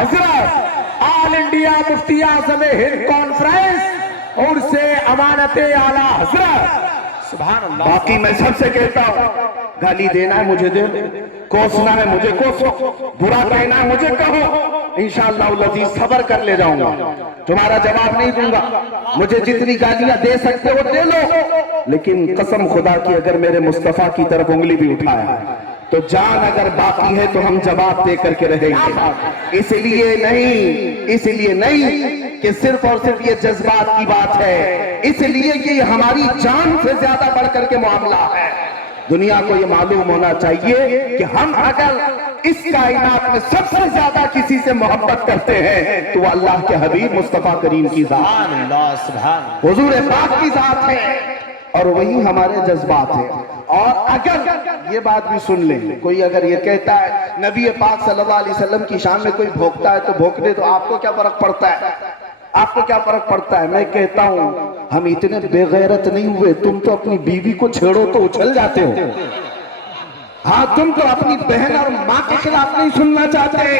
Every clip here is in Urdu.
حضرت آل انڈیا مفتی اعظم ہند کانفرنس اور سے امانت اعلیٰ حضرت سبحان اللہ۔ باقی میں سب سے کہتا ہوں، گالی دینا ہے مجھے دے، کوسنا ہے مجھے کوسو، برا کہنا ہے مجھے کہو، انشاءاللہ العزیز صبر کر لے جاؤں گا، تمہارا جواب نہیں دوں گا۔ مجھے جتنی گالیاں دے سکتے ہو دے لو، لیکن قسم خدا کی اگر میرے مصطفیٰ کی طرف انگلی بھی اٹھایا تو جان اگر باقی ہے تو ہم جواب دے کر کے رہیں گے۔ اس لیے نہیں کہ صرف اور صرف یہ جذبات کی بات ہے، اس لیے کہ یہ ہماری جان سے زیادہ بڑھ کر کے معاملہ ہے۔ دنیا کو یہ معلوم ہونا چاہیے کہ ہم اگر اس کائنات میں سب سے زیادہ کسی سے محبت کرتے ہیں تو وہ اللہ کے حبیب مصطفیٰ کریم کی ذات سبحان اللہ سبحان اللہ۔ حضور پاک کی ذات ہے، اور وہی ہمارے جذبات ہیں۔ اور اگر یہ بات بھی سن لیں، کوئی اگر یہ کہتا ہے نبی پاک صلی اللہ علیہ وسلم کی شان میں کوئی بھوکتا ہے تو بھوکنے تو آپ کو کیا فرق پڑتا ہے؟ آپ کو کیا فرق پڑتا ہے؟ میں کہتا ہوں ہم اتنے بے غیرت نہیں ہوئے، تم تو اپنی بیوی کو چھیڑو تو اچھل جاتے ہو، ہاں تم تو اپنی بہن اور ماں کے خلاف نہیں سننا چاہتے۔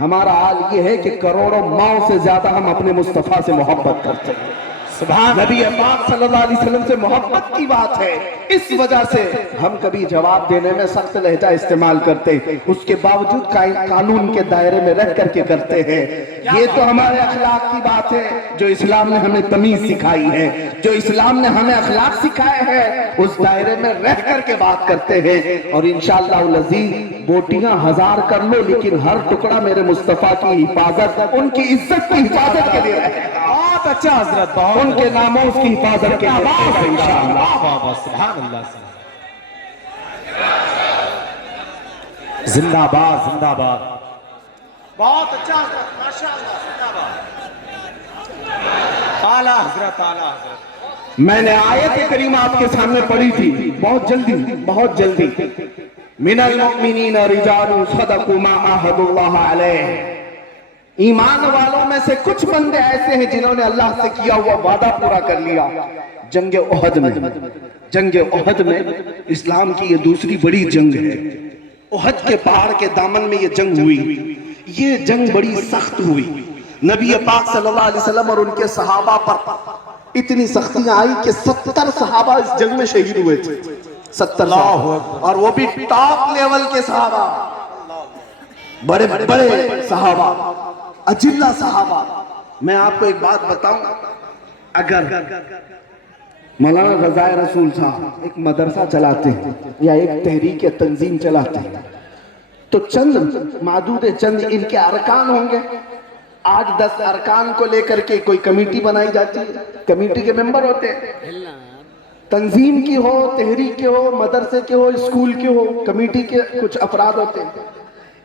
ہمارا حال یہ ہے کہ کروڑوں ماؤں سے زیادہ ہم اپنے مصطفیٰ سے محبت کرتے ہیں۔ سبحان نبی پاک صلی اللہ علیہ وسلم سے محبت کی بات ہے، اس وجہ سے ہم کبھی جواب دینے میں سخت لہجہ استعمال کرتے، اس کے باوجود قانون کے دائرے میں رہ کر کے کرتے ہیں۔ یہ تو ہمارے اخلاق کی بات ہے جو اسلام نے ہمیں تمیز سکھائی ہے، جو اسلام نے ہمیں اخلاق سکھائے ہیں، اس دائرے میں رہ کر کے بات کرتے ہیں۔ اور انشاءاللہ العزیز بوٹیاں ہزار کر لو لیکن ہر ٹکڑا میرے مصطفیٰ کی حفاظت، ان کی عزت کی حفاظت کے لیے رہے گا، بہت اچھا حضرت، بہت ان کے ناموں اس کی حفاظت کے لیے رہے گا انشاءاللہ۔ سبحان اللہ زندہ باد زندہ باد، بہت اچھا حضرت ماشاءاللہ زندہ باد، اعلیٰ حضرت اعلیٰ حضرت۔ میں نے آیت کریمہ آپ کے سامنے پڑھی تھی بہت جلدی، من المؤمنین رجال صدقوا ما عاہدوا اللہ علیہ، ایمان والوں میں سے کچھ بندے ایسے ہیں جنہوں نے اللہ سے کیا ہوا وعدہ پورا کر لیا۔ جنگ احد میں اسلام کی یہ دوسری بڑی جنگ ہے۔ احد کے پہاڑ کے دامن میں یہ جنگ ہوئی، یہ جنگ بڑی سخت ہوئی۔ نبی پاک صلی اللہ علیہ وسلم اور ان کے صحابہ پر اتنی سختیاں آئی کہ 70 صحابہ اس جنگ میں شہید ہوئے تھے، 70 صحابہ، اور وہ بھی ٹاپ لیول کے صحابہ، بڑے صحابہ، اجلہ صحابہ۔ میں آپ کو ایک بات بتاؤں، اگر مولانا رضائے رسول صاحب ایک مدرسہ چلاتے ہیں یا ایک تحریک تنظیم چلاتے ہیں تو چند ان کے ارکان ہوں گے، 8-10 ارکان کو لے کر کے کوئی کمیٹی بنائی جاتی ہے، کمیٹی کے ممبر ہوتے ہیں، تنظیم کی ہو، تحریک کے ہو، مدرسے کے ہو، اسکول کے ہو، کمیٹی کے کچھ افراد ہوتے ہیں۔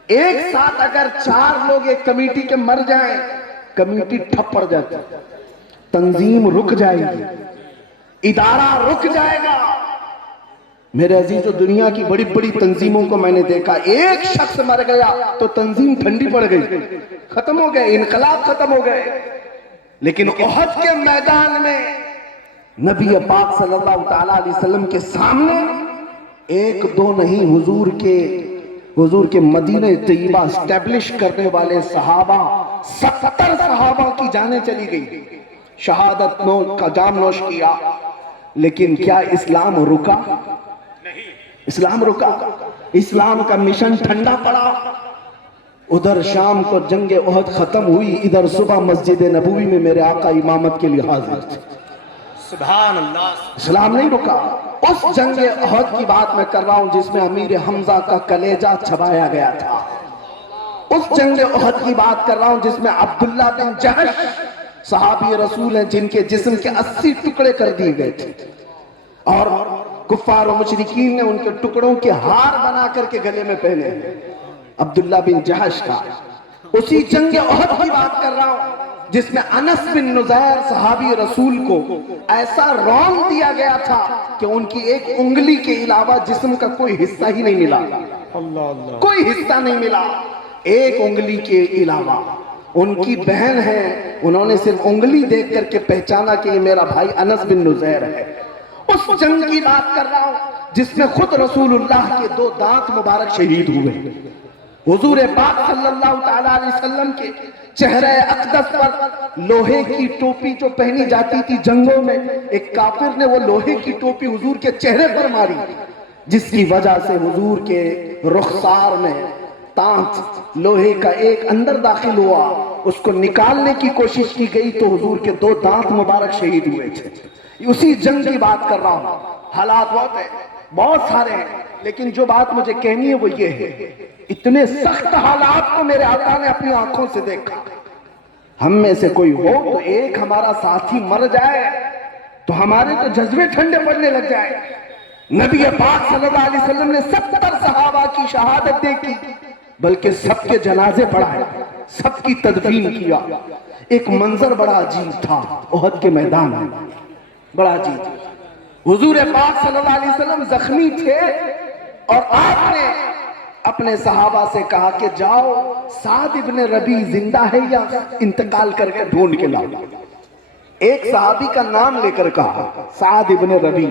ایک ساتھ اگر 4 لوگ ایک کمیٹی کے مر جائیں، کمیٹی ٹھپ پڑ جاتی، تنظیم رک جائے گی، ادارہ رک جائے گا۔ میرے عزیزو، دنیا کی بڑی تنظیموں کو میں نے دیکھا، ایک شخص مر گیا تو تنظیم ٹھنڈی پڑ گئی، ختم ہو گئے، انقلاب ختم ہو گئے۔ لیکن احد کے میدان میں نبی پاک صلی اللہ تعالیٰ علیہ وسلم کے سامنے 1-2 نہیں، حضور کے مدینہ طیبہ اسٹیبلش کرنے والے صحابہ، 70 صحابہ کی جانیں چلی گئی، شہادت کا جام نوش کیا، لیکن کیا اسلام رکا؟ اسلام رکا؟ اسلام کا مشن ٹھنڈا پڑا؟ ادھر شام کو جنگ احد ختم ہوئی، ادھر صبح مسجد نبوی میں میرے آقا امامت کے لیے حاضر تھے۔ سبحان اللہ، اسلام نہیں رکا۔ اس جنگ احد کی بات میں کر رہا ہوں جس میں امیر حمزہ کا کلیجہ چبایا گیا تھا، اس جنگ احد کی بات کر رہا ہوں جس میں عبداللہ بن جہش صحابی رسول ہیں جن کے جسم کے 80 ٹکڑے کر دیے گئے تھے، اور کفار و مشرکین نے ان کے ٹکڑوں کے ہار بنا کر کے گلے میں پہنے، عبداللہ بن جہش کا۔ اسی جنگ احد کی بات کر رہا ہوں جس میں انس بن نزیر صحابی رسول کو ایسا رون دیا گیا تھا کہ ان کی ایک انگلی کے علاوہ جسم کا کوئی حصہ ہی نہیں ملا، کوئی حصہ نہیں ملا، ایک انگلی کے علاوہ۔ ان کی بہن ہے، انہوں نے صرف انگلی دیکھ کر کے پہچانا کہ یہ میرا بھائی انس بن نزیر ہے۔ اس جنگ کی بات کر رہا ہوں جس میں خود رسول اللہ کے 2 دانت مبارک شہید ہوئے، حضور پاک صلی اللہ تعالی علیہ وسلم کے چہرہ اقدس پر لوہے کی ٹوپی جو پہنی جاتی تھی جنگوں میں، ایک کافر نے وہ لوہے کی ٹوپی حضور کے چہرے پر ماری، جس کی وجہ سے حضور کے رخسار میں تانچ لوہے کا ایک اندر داخل ہوا، اس کو نکالنے کی کوشش کی گئی تو حضور کے 2 دانت مبارک شہید ہوئے تھے۔ اسی جنگ کی بات کر رہا ہوں۔ حالات بہت سارے ہیں، لیکن جو بات مجھے کہنی ہے وہ یہ ہے، اتنے سخت حالات کو میرے آقا نے اپنی آنکھوں سے دیکھا۔ ہم میں سے کوئی ہو تو ایک ہمارا ساتھی مر جائے تو ہمارے تو جذبے ٹھنڈے پڑنے لگ جائے۔ نبی پاک صلی اللہ علیہ وسلم نے 70 صحابہ کی شہادت دیکھی، بلکہ سب کے جنازے پڑھائے، سب کی تدفین کیا۔ ایک منظر بڑا عجیب تھا احد کے میدان میں، بڑا عجیب۔ حضور پاک صلی اللہ علیہ وسلم زخمی تھے اور آپ نے اپنے صحابہ سے کہا کہ جاؤ سعد ابن ربیع زندہ ہے یا انتقال کر کے ڈھونڈ کے لاؤ۔ ایک صحابی کا نام لے کر کہا سعد ابن ربیع،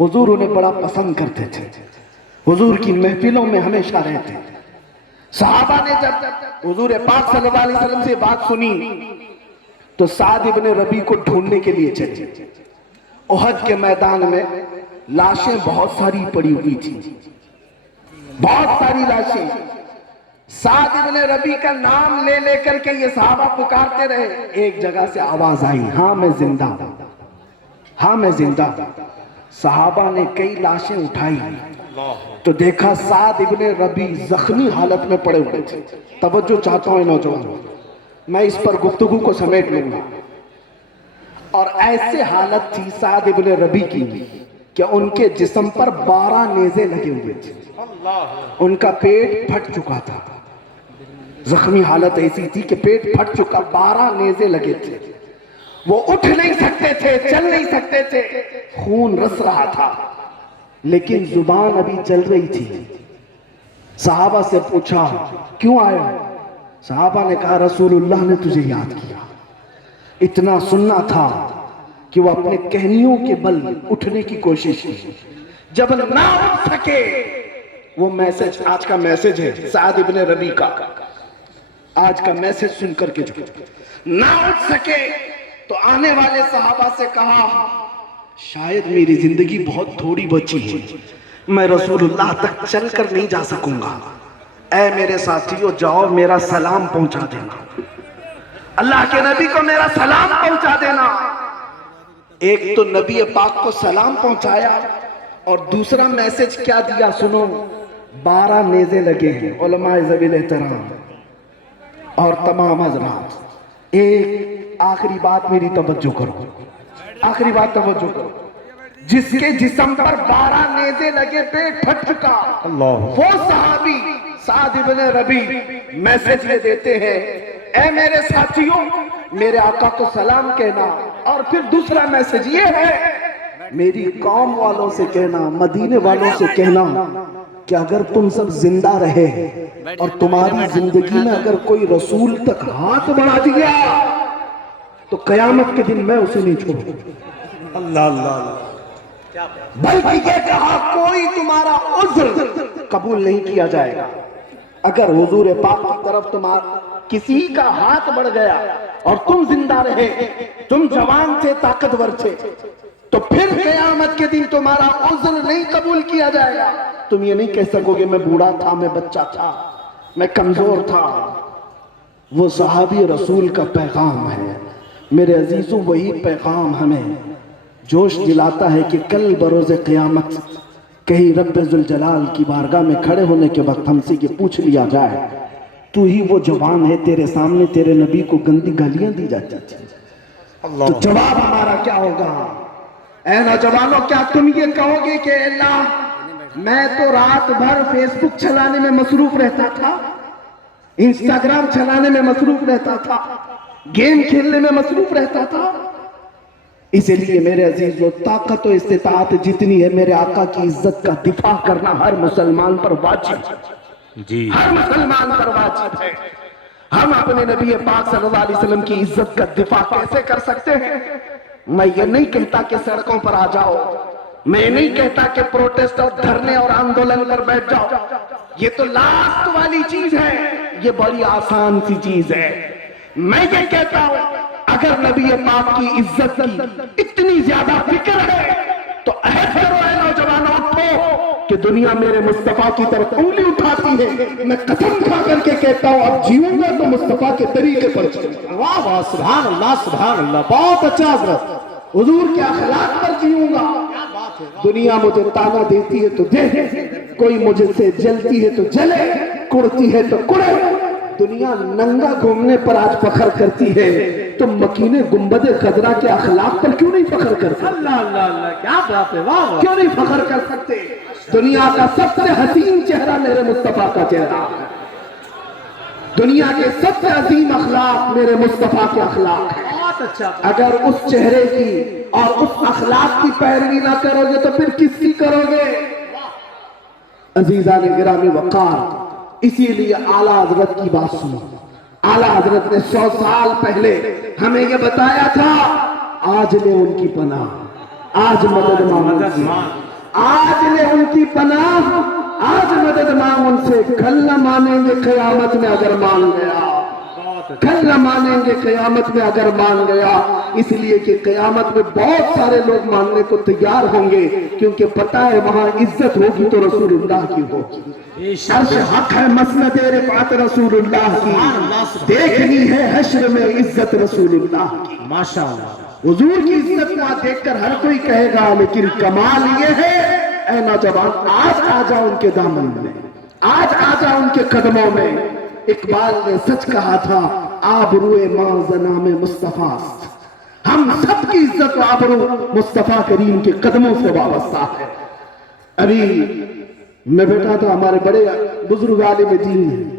حضور انہیں بڑا پسند کرتے تھے، حضور کی محفلوں میں ہمیشہ رہتے تھے۔ صحابہ نے جب حضور پاک صلی اللہ علیہ وسلم سے بات سنی تو سعد ابن ربیع کو ڈھونڈنے کے لیے چلے۔ احد کے میدان میں لاشیں بہت ساری پڑی ہوئی تھی، بہت ساری لاشیں۔ سعد ابن ربیع کا نام لے لے کر کے یہ صحابہ پکارتے رہے۔ ایک جگہ سے آواز آئی، ہاں میں زندہ ہوں، ہاں میں زندہ ہوں۔ صحابہ نے کئی لاشیں اٹھائی تو دیکھا سعد ابن ربیع زخمی حالت میں پڑے ہوئے تھے۔ توجہ چاہتا ہوں نوجوانوں، میں اس پر گفتگو کو سمیٹ لوں گا۔ اور ایسے حالت تھی سعد ابن ربیع کی کہ ان کے جسم پر 12 نیزے لگے ہوئے تھے، ان کا پیٹ پھٹ چکا تھا۔ زخمی حالت ایسی تھی کہ پیٹ پھٹ چکا، 12 نیزے لگے تھے، وہ اٹھ نہیں سکتے تھے، چل نہیں سکتے تھے، خون رس رہا تھا، لیکن زبان ابھی چل رہی تھی۔ صحابہ سے پوچھا کیوں آیا؟ صحابہ نے کہا رسول اللہ نے تجھے یاد کیا۔ اتنا سننا تھا کہ وہ اپنے کہنیوں کے بل اٹھنے کی کوشش کی۔ جب نہ اٹھ سکے، وہ میسج آج کا میسج ہے سعد ابن ربیع کا، آج کا میسج سن کر کے جو نہ اٹھ سکے تو آنے والے صحابہ سے کہا شاید میری زندگی بہت تھوڑی بچی ہے، میں رسول اللہ تک چل کر نہیں جا سکوں گا، اے میرے ساتھیو جاؤ میرا سلام پہنچا دینا، اللہ کے نبی کو میرا سلام پہنچا دینا۔ ایک تو نبی پاک کو سلام پہنچایا اور دوسرا میسج کیا دیا سنو، 12 نیزے لگے ہیں علماء ذوی احترام اور تمام حضرات۔ ایک آخری بات میری توجہ کرو، آخری بات توجہ کرو، جس کے جسم پر 12 نیزے لگے پیٹ پھٹ چکا، وہ صحابی سعد ابن ربیع میسج یہ دیتے ہیں اے میرے ساتھیوں میرے آقا کو سلام کہنا، اور پھر دوسرا میسج یہ ہے میری قوم والوں سے کہنا، مدینے والوں سے کہنا کہ اگر تم سب زندہ رہے اور تمہاری زندگی میں اگر کوئی رسول تک ہاتھ بڑھا دیا تو قیامت کے دن میں اسے نہیں چھوڑوں۔ اللہ اللہ، بلکہ یہ کہا کوئی تمہارا عذر قبول نہیں کیا جائے گا۔ اگر حضور پاک کی طرف تمہارا کسی کا ہاتھ بڑھ گیا اور تم زندہ رہے، تم جوان تھے، طاقتور تھے، تو پھر قیامت کے دن تمہارا عذر نہیں قبول کیا جائے گا۔ تم یہ نہیں کہہ سکو گے میں بوڑھا تھا، میں بچہ تھا، میں کمزور تھا۔ وہ صحابی رسول کا پیغام ہے میرے عزیزوں، وہی پیغام ہمیں جوش دلاتا ہے کہ کل بروز قیامت کہیں رب ذوالجلال کی بارگاہ میں کھڑے ہونے کے وقت ہم سے یہ پوچھ لیا جائے تو ہی وہ جوان ہے تیرے سامنے تیرے نبی کو گندی گالیاں دی جاتی تھی، تو جواب ہمارا کیا ہوگا؟ اے نوجوانوں، کیا تم یہ کہو گے کہ اللہ میں تو رات بھر فیس بک چلانے میں مصروف رہتا تھا، انسٹاگرام چلانے میں مصروف رہتا تھا، گیم کھیلنے میں مصروف رہتا تھا؟ اسی لیے میرے عزیزو، طاقت و استطاعت جتنی ہے میرے آقا کی عزت کا دفاع کرنا ہر مسلمان پر واجب ہے، ہر مسلمان پر واجب ہے۔ ہم اپنے نبی پاک صلی اللہ علیہ وسلم کی عزت کا دفاع کیسے کر سکتے ہیں؟ میں یہ نہیں کہتا کہ سڑکوں پر آ جاؤ، میں نہیں کہتا کہ پروٹیسٹ اور دھرنے اور آندولن پر بیٹھ جاؤ، یہ تو لاسٹ والی چیز ہے، یہ بڑی آسان سی چیز ہے۔ میں یہ کہتا ہوں اگر نبی پاک کی عزت کی اتنی زیادہ فکر ہے تو عہد کرو اے نوجوانوں، اٹھو کہ دنیا میرے مصطفیٰ کی طرف انگلی اٹھاتی ہے، میں قسم کھا کر کے کہتا ہوں اب جیوں گا تو مصطفیٰ کے طریقے پر چلوں گا۔ واہ واہ، سبحان اللہ سبحان اللہ، بہت اچھا حضرت۔ حضور کے اخلاق پر جیوں گا۔ دنیا مجھے تانا دیتی ہے تو دے، کوئی مجھے سے جلتی ہے تو جلے، کڑتی ہے تو کڑے۔ دنیا ننگا گھومنے پر آج فخر کرتی ہے، تو مکین گنبد خضرا کے اخلاق پر کیوں نہیں فخر کر سکتے؟ اللہ اللہ اللہ، کیا بات ہے، واہ واہ۔ کیوں نہیں فخر کر سکتے؟ دنیا کا سب سے حسین چہرہ میرے مصطفیٰ کا چہرہ ہے، دنیا کے سب سے عظیم اخلاق میرے مصطفیٰ کے اخلاق ہیں۔ بہت اچھا۔ اگر اس چہرے کی اور اس اخلاق کی پیروی نہ کرو گے تو پھر کس کی کرو گے؟ عزیزان گرامی وقار، اسی لیے اعلیٰ حضرت کی بات سنو۔ اعلیٰ حضرت نے 100 سال پہلے ہمیں یہ بتایا تھا، آج لے ان کی پناہ، آج مدد مانگ ان سے، آج لے ان کی پناہ، آج مدد مانگ ان سے، کل نہ مانیں گے قیامت میں اگر مان گیا، کل نہ مانیں گے قیامت میں اگر مان گیا۔ اس لیے کہ قیامت میں بہت سارے لوگ ماننے کو تیار ہوں گے، کیونکہ پتہ ہے وہاں عزت ہوگی تو رسول اللہ کی ہوگی۔ عرش حق ہے، مسند رفعت رسول اللہ کی، دیکھنی ہے حشر میں عزت رسول اللہ کی۔ ماشاءاللہ۔ حضور کی عزت کو دیکھ کر ہر کوئی کہے گا، لیکن کمال یہ ہے اے نوجوان آج آ جاؤ ان کے دامن میں، آج آ جاؤ ان کے قدموں میں۔ اقبال نے سچ کہا تھا، آبروئے ماں زنام مصطفیٰ است، ہم سب کی عزت و آبرو مصطفیٰ کریم کے قدموں سے وابستہ ہے۔ ابھی میں بیٹھا تھا، ہمارے بڑے بزرگ عالم دین ہیں،